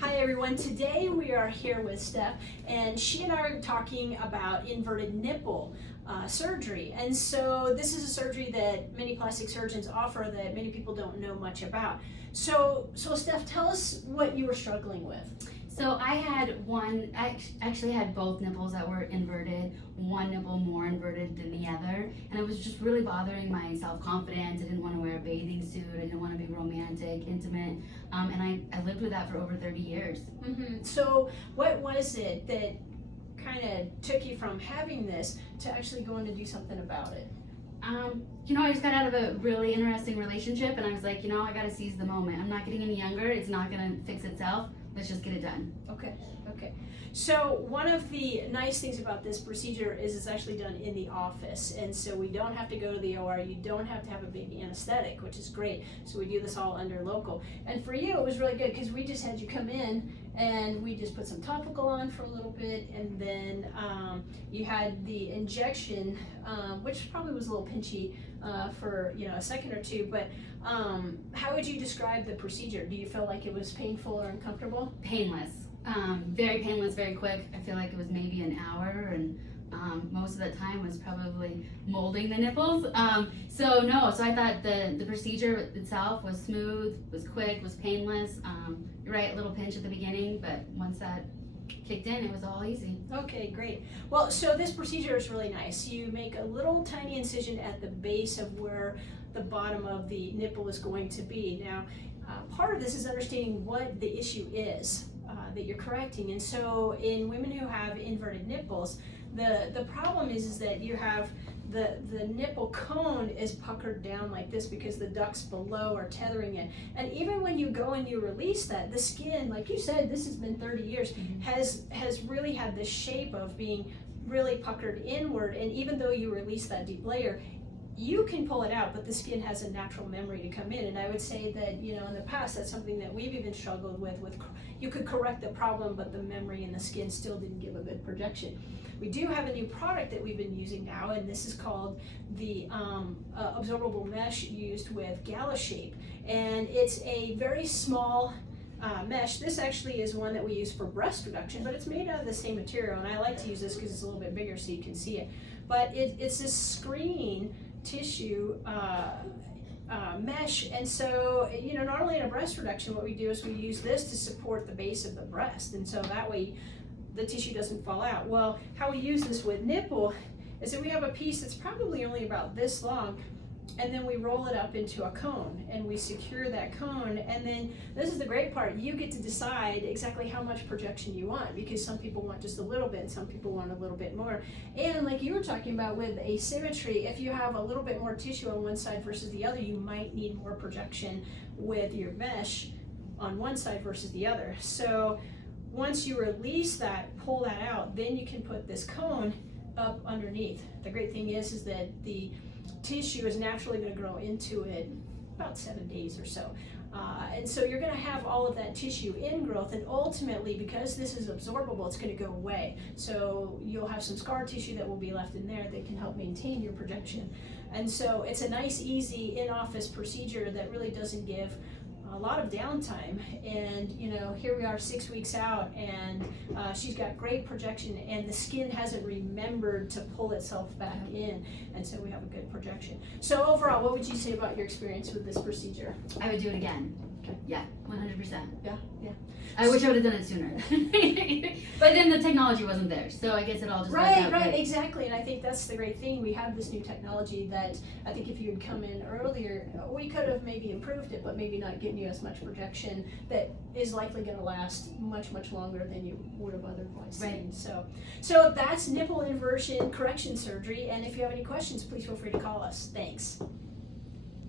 Hi everyone, today we are here with Steph and she and I are talking about inverted nipple surgery. And so this is a surgery that many plastic surgeons offer that many people don't know much about. So Steph, tell us what you were struggling with. So I actually had both nipples that were inverted, one nipple more inverted than the other, and it was just really bothering my self-confidence. I didn't want to wear a bathing suit, I didn't want to be romantic, intimate, and I lived with that for over 30 years. Mm-hmm. So what was it that kind of took you from having this to actually going to do something about it? I just got out of a really interesting relationship, and I was like, I gotta seize the moment. I'm not getting any younger, it's not gonna fix itself. Let's just get it done. Okay. So one of the nice things about this procedure is it's actually done in the office, and so we don't have to go to the OR, you don't have to have a big anesthetic, which is great. So we do this all under local. And for you, it was really good because we just had you come in and we just put some topical on for a little bit, and then you had the injection, which probably was a little pinchy for a second or two, but how would you describe the procedure? Do you feel like it was painful or uncomfortable? Painless. Very painless, very quick. I feel like it was maybe an hour, and most of the time was probably molding the nipples. So I thought the procedure itself was smooth, was quick, was painless. You're right, a little pinch at the beginning, but once that kicked in, it was all easy. Okay, great. Well, so this procedure is really nice. You make a little tiny incision at the base of where the bottom of the nipple is going to be. Now, part of this is understanding what the issue is that you're correcting. And so in women who have inverted nipples, the problem is that you have the nipple cone is puckered down like this because the ducts below are tethering it. And even when you go and you release that, the skin, like you said, this has been 30 years, has really had this shape of being really puckered inward. And even though you release that deep layer, you can pull it out, but the skin has a natural memory to come in. And I would say that, in the past, that's something that we've even struggled with you could correct the problem, but the memory in the skin still didn't give a good projection. We do have a new product that we've been using now, and this is called the absorbable mesh used with GalaShape. And it's a very small mesh. This actually is one that we use for breast reduction, but it's made out of the same material, and I like to use this because it's a little bit bigger so you can see it. But it's this screen tissue mesh, and so not only in a breast reduction, what we do is we use this to support the base of the breast, and so that way the tissue doesn't fall out. Well, how we use this with nipple is that we have a piece that's probably only about this long, and then we roll it up into a cone and we secure that cone, and then this is the great part, you get to decide exactly how much projection you want, because some people want just a little bit and some people want a little bit more. And like you were talking about with asymmetry, if you have a little bit more tissue on one side versus the other, you might need more projection with your mesh on one side versus the other. So once you release that, pull that out, then you can put this cone up underneath. The great thing is that the tissue is naturally going to grow into it about 7 days or so. And so you're going to have all of that tissue ingrowth, and ultimately, because this is absorbable, it's going to go away. So you'll have some scar tissue that will be left in there that can help maintain your projection. And so it's a nice, easy in-office procedure that really doesn't give a lot of downtime. And here we are 6 weeks out, and she's got great projection, and the skin hasn't remembered to pull itself back in, and so we have a good projection. So overall, what would you say about your experience with this procedure? I would do it again. Okay. Yeah, 100%. Yeah. I wish I would have done it sooner. But then the technology wasn't there, so I guess it all just worked out Right, exactly. And I think that's the great thing. We have this new technology that I think if you had come in earlier, we could have maybe improved it, but maybe not given you as much projection that is likely going to last much, much longer than you would have otherwise seen. So that's nipple inversion correction surgery. And if you have any questions, please feel free to call us. Thanks.